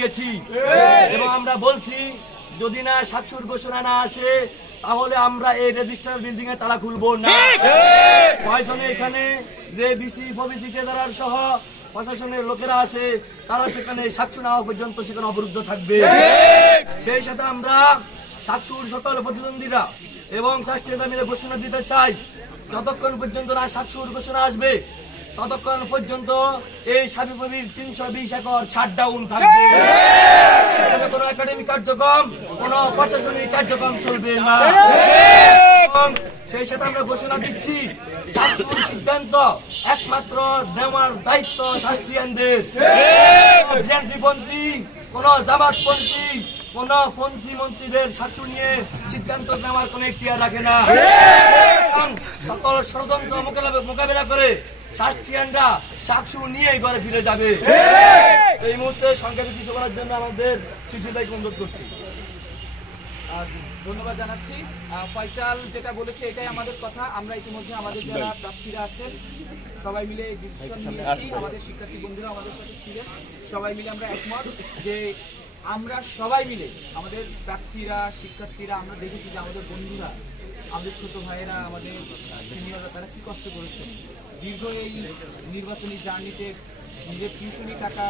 দিয়েছি এবং আমরা বলছি যদি না সাক্ষর ঘোষণা না আসে তাহলে আমরা এই রেজিস্টার বিল্ডিং এ তালা খুলবো না। প্রশাসনে এখানে যে বিসি ফবিসি কেদারার সহ প্রশাসনের লোকেরা আছে তারা সেখানে সাক্ষর না হওয়া পর্যন্ত সেখানে অবরুদ্ধ থাকবে। সেই সাথে আমরা সাক্ষর সকল প্রতিদ্বন্দ্বীরা এবং শাস্ত্রীয়তা মিলে ঘোষণা দিতে চাই যতক্ষণ পর্যন্ত না সাক্ষর ঘোষণা আসবে ততক্ষণ পর্যন্ত এই সাবিপ্রবির 320 একর শাটডাউন থাকবে। কোনো একাডেমিক কার্যক্রম কোনো প্রশাসনিক কার্যক্রম চলবে না। এবং সেই সাথে আমরা ঘোষণা দিচ্ছি সাক্ষর সিদ্ধান্ত একমাত্র নেওয়ার দায়িত্ব শাস্ত্রীয়দের। বিএনপিপন্থী কোন জামাতপন্থী কোন পন্থী মন্ত্রীদের সাক্ষর নিয়ে সিদ্ধান্ত নেওয়ার কোন এখতিয়ার রাখে না। সকল ষড়যন্ত্র মোকাবেলা করে শাস্ত্রীয়রা সাক্ষর নিয়ে ঘরে ফিরে যাবে। এই মুহূর্তে সংক্ষেপে কিছু বলার জন্য আমাদের শিশুদেরকে অনুরোধ করছি। ধন্যবাদ জানাচ্ছি। ফয়সাল যেটা বলেছে এটাই আমাদের কথা। আমরা ইতিমধ্যে আমাদের যারা প্রার্থীরা আছেন সবাই মিলে ডিসিশন নিয়েছি, আমাদের শিক্ষার্থী বন্ধুরা আমাদের সাথে ছিলেন, সবাই মিলে আমরা একমত যে আমরা সবাই মিলে আমাদের প্রার্থীরা শিক্ষার্থীরা আমরা দেখেছি যে আমাদের বন্ধুরা আমাদের ছোট ভাইয়েরা আমাদের সিনিয়ররা তারা কি কষ্ট করেছেন দীর্ঘ এই নির্বাচনী জার্নিতে নিজের টিউশনি টাকা